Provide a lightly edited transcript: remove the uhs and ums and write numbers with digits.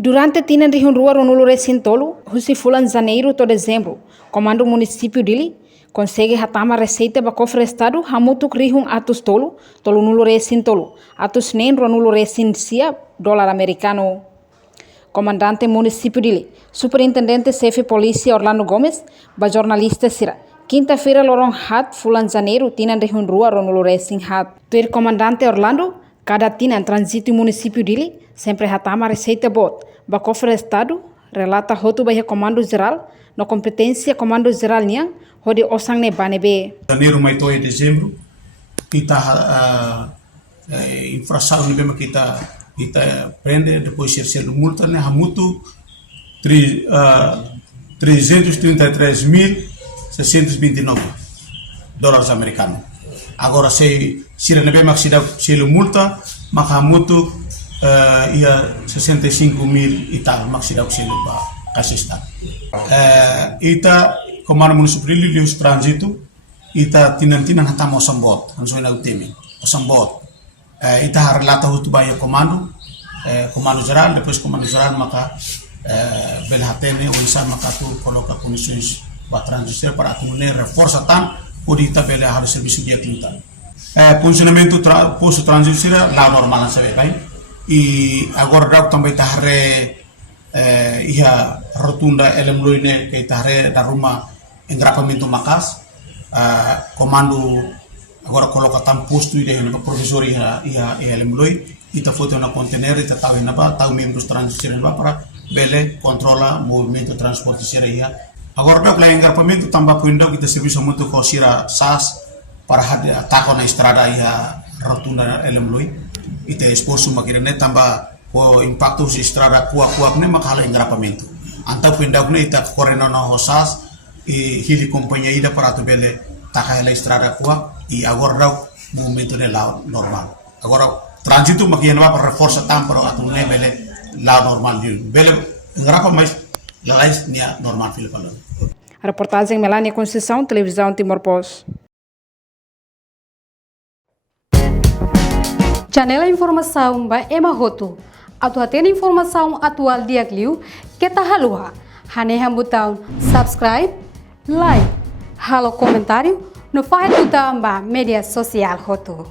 Durante tinan rihun rua ronulu recintolo, husi fulan janeiro to dezembro, comando município dele consegue hatama receita ba cofre estado hamutuk rihun atus tolu nulo recintolo, atus nen ronulu recin sia dólar americano. Comandante município dele, superintendente chefe polícia Orlando Gomes, ba jornalista sira. Quinta-feira lorong hat fulan janeiro tinan rihun rua ronulu recin hat. Tuir comandante Orlando, cada tinan transito município dele, sempre hatama receita bot. Ba cofre estado relata hotu ba comando geral no competência comando geral niang hodi osang ne banebe. Janeiro mai to dezembro kita infração ni bema kita prende depois ser multa ne hamutu 333.629 dólares americanos. Agora se ne bema se multa maka hamutu ia 65.000 e tal maxida auxílio para Caixa Estado. Ita comando municipal de trânsito ita tinan hatamo sambot hanso na utemi sambot ita relata hutu baya comando geral depois comando geral maka belhatene o insan maka tu coloca condições para transiter para atune reforça tan o ita bela hal serviço dia clinton funcionamento posto trânsito será lá normal sabe bem. E agora dá também ia rotunda elemloine que tahre da rumah engrapamento macas comando agora coloca tam posto ide no professor ia elemloi ita foto na container ita tahu napa tahu membros transisiren para bele controla movimento transporte seria agora dá engrapamento tambah puinda kita serviço muito cosira sas para hada tako na estrada ia rotunda elemloi ite esforço makirane tamba o impacto si estrada kuak ne makala engrapamento anta pindak ne ita correndo na hosas e hili companhia ida para tu bele takala estrada kuak e agora movimento de la normal agora trânsito makiana para reforça tampero atu ne bele la normal bele engrapa mais la lais nia normal filipalo. Reportagem Melania Conceição, televisão Timor-Pós. Janela informação ba Emma Hoto. Atu atena informação atual dia Gliu, que tá halua. Haneha botão subscribe, like, halo comentário, no faz botão ba media social Hoto.